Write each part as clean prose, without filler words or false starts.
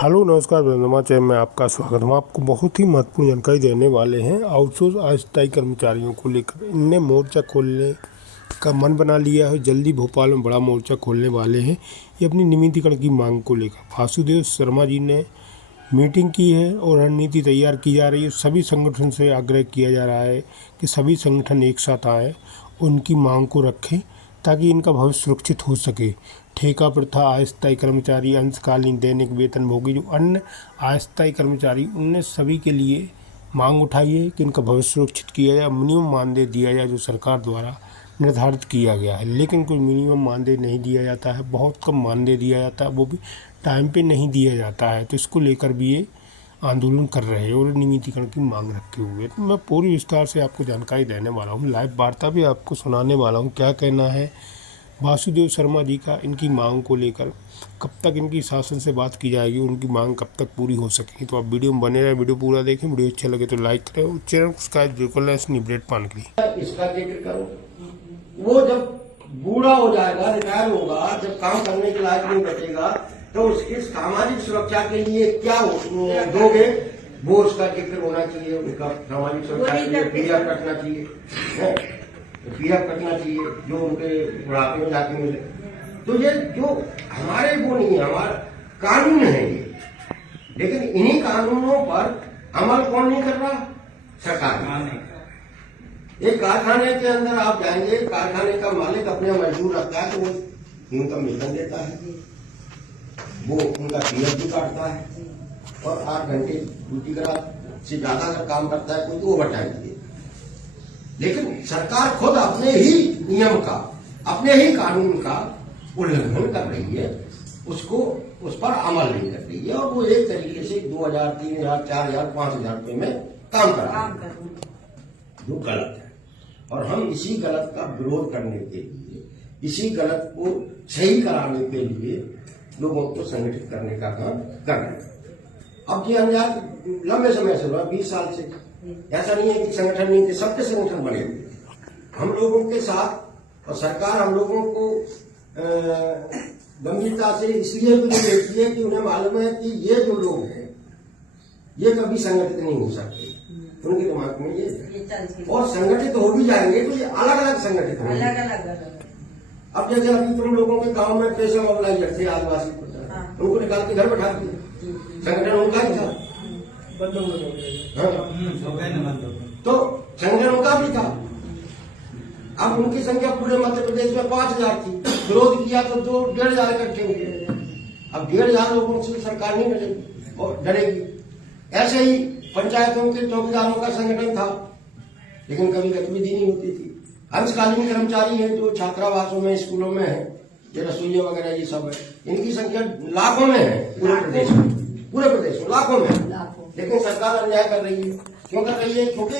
Hello नमस्कार समाचार में आपका स्वागत। हम आपको बहुत ही महत्वपूर्ण जानकारी देने वाले हैं आउटसोर्स अस्थायी कर्मचारियों को लेकर। इनने मोर्चा खोलने का मन बना लिया है, जल्दी भोपाल में बड़ा मोर्चा खोलने वाले हैं। ये अपनी नियमितीकरण की मांग को लेकर वासुदेव शर्मा जी ने मीटिंग की है और रणनीति तैयार की जा रही है। सभी संगठन से आग्रह किया जा रहा है कि सभी संगठन एक साथ आए, उनकी मांग को रखें ताकि इनका भविष्य सुरक्षित हो सके। ठेका प्रथा, अस्थायी कर्मचारी, अंशकालीन, दैनिक वेतनभोगी, जो अन्य अस्थायी कर्मचारी, उनने सभी के लिए मांग उठाई है कि इनका भविष्य सुरक्षित किया जाए, मिनिमम मानदेय दिया जाए जो सरकार द्वारा निर्धारित किया गया है। लेकिन कोई मिनिमम मानदेय नहीं दिया जाता है, बहुत कम मानदेय दिया जाता है, वो भी टाइम पे नहीं दिया जाता है। तो इसको लेकर भी ये आंदोलन कर रहे हैं और नियमितीकरण की मांग रखे हुए। तो मैं पूरी विस्तार से आपको जानकारी देने वाला हूँ, लाइव वार्ता भी आपको सुनाने वाला हूँ क्या कहना है वासुदेव शर्मा जी का इनकी मांग को लेकर। कब तक इनकी शासन से बात की जाएगी, उनकी मांग कब तक पूरी हो सकेगी। तो आप वीडियो में बने रहे, वीडियो पूरा देखें। वीडियो अच्छा लगे तो लाइक करें और चैनल को सब्सक्राइब बिल्कुल ना इसकी अपडेट पाने के लिए। इसका जिक्र करो, वो जब बूढ़ा हो जाएगा, रिटायर होगा, जब काम करने के लायक नहीं बचेगा, तो उसकी सामाजिक सुरक्षा के लिए क्या दोगे, वो उसका जिक्र होना चाहिए। उनका सामाजिक सुरक्षा के लिए पीएफ कटना चाहिए, पीएफ कटना चाहिए जो उनके बुढ़ापे में जाके मिले। तो ये जो हमारे वो नहीं है, हमारा कानून है ये, लेकिन इन्हीं कानूनों पर अमल कौन नहीं कर रहा? सरकार। एक कारखाने के अंदर आप जाएंगे, कारखाने का मालिक अपने मजदूर रखता है तो वो न्यूनतम वेतन देता है, वो उनका पीएफ भी काटता है और 8 घंटे ड्यूटी करा से ज्यादा अगर काम करता है कोई तो ओवर टाइम दिए। लेकिन सरकार खुद अपने ही नियम का, अपने ही कानून का उल्लंघन कर रही है, उसको उस पर अमल नहीं कर रही है और वो एक तरीके से 2000, 3000, 4000, 5000 रुपये में काम करा जो गलत है। और हम इसी गलत का विरोध करने के लिए, इसी गलत को सही कराने के लिए लोगों को संगठित करने का काम कर रहे हैं। अब ये अन्याय लंबे समय से हुआ, 20 साल से। ऐसा नहीं है कि संगठन नहीं थे, सबके संगठन बने हुए हम लोगों के साथ। और सरकार हम लोगों को गंभीरता से इसलिए भी नहीं देखती है कि उन्हें मालूम है कि ये जो लोग हैं ये कभी संगठित नहीं हो सकते, उनके दिमाग में ये। और संगठित हो भी जाएंगे तो ये अलग अलग संगठित होंगे। अब जैसे अभी तुम लोगों के गांव में पैसे मोबिलाइजर थे आदिवासी, उनको निकाल के घर बैठा दिए, संगठन उनका ही था, तो संगठन उनका भी था। अब उनकी संख्या पूरे मध्य प्रदेश में 5000 थी, विरोध किया तो 1500 इकट्ठे हुए। अब 1500 लोगों से सरकार नहीं डरेगी और डरेगी। ऐसे ही पंचायतों के चौकीदारों का संगठन था, लेकिन कभी गतिविधि नहीं होती थी। अंशकालीन कर्मचारी हैं जो छात्रावासों में, स्कूलों में है, ये रसोइया वगैरह ये सब है, इनकी संख्या लाखों में है पूरे प्रदेश में लाखों में। लेकिन सरकार अन्याय कर रही है। क्यों कर रही है? क्योंकि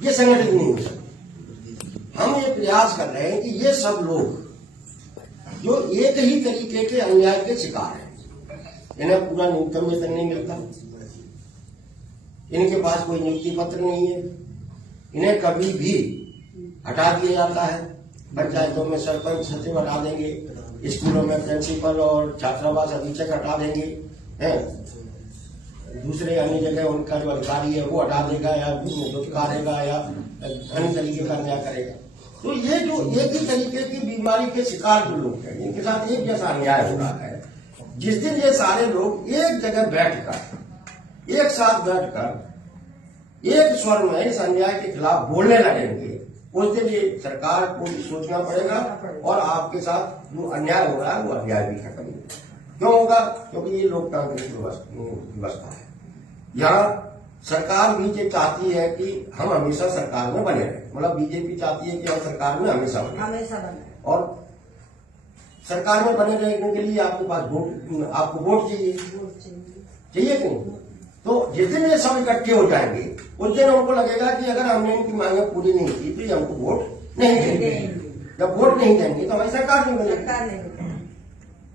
ये संगठित नहीं हो सकते। हम ये प्रयास कर रहे हैं कि ये सब लोग जो एक ही तरीके के अन्याय के शिकार हैं, इन्हें पूरा न्यूनतम वेतन नहीं मिलता, इनके पास कोई नियुक्ति पत्र नहीं है, इन्हें कभी भी हटा दिया जाता है। पंचायतों में सरपंच सचिव हटा देंगे, स्कूलों में प्रिंसिपल और छात्रावास अधीक्षक हटा देंगे, दूसरे अन्य जगह उनका जो अधिकारी है वो हटा देगा या दुत्कारेगा या अन्य तरीके का अन्याय करेगा। तो ये जो एक ही तरीके की बीमारी के शिकार जो लोग हैं, इनके साथ एक जैसा अन्याय हो रहा है। जिस दिन ये सारे लोग एक जगह बैठकर, एक साथ बैठकर एक स्वर में इस अन्याय के खिलाफ बोलने लगेंगे, उस दिन ये सरकार को सोचना पड़ेगा और आपके साथ जो अन्याय हो रहा है वो अन्याय भी खत्म होगा। क्यों होगा? क्योंकि ये लोकतांत्रिक व्यवस्था है। यहाँ सरकार भी ये चाहती है कि हम हमेशा सरकार में बने रहे, मतलब बीजेपी चाहती है कि हम सरकार में हमेशा बने। और सरकार में बने रहने के लिए आपके पास आपको वोट चाहिए कि नहीं? तो जिस दिन ये सब इकट्ठे हो जाएंगे उस दिन उनको लगेगा कि अगर हमने इनकी मांगे पूरी नहीं की तो ये हमको वोट नहीं देंगे। जब वोट नहीं देंगे तो हमारी सरकार नहीं बनेगी।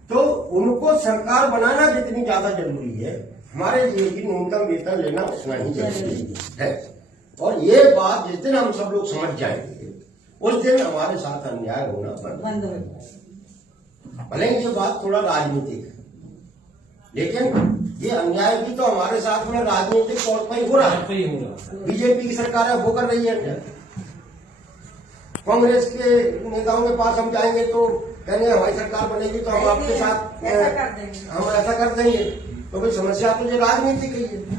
तो उनको सरकार बनाना जितनी ज्यादा जरूरी है, हमारे लिए भी न्यूनतम वेतन लेना उतना ही जरूरी है। और ये बात जिस दिन हम सब लोग समझ जाएंगे उस दिन हमारे साथ अन्याय होना बंद होगा। भले ये बात थोड़ा राजनीतिक है, लेकिन ये अन्याय भी तो हमारे साथ में राजनीतिक तौर पर ही हो रहा है। बीजेपी की सरकार है वो कर रही है अन्याय। कांग्रेस के नेताओं के पास हम जाएंगे तो कहेंगे हमारी सरकार बनेगी तो हम आपके साथ हम ऐसा कर देंगे। तो भाई समस्या तो ये राजनीति की है।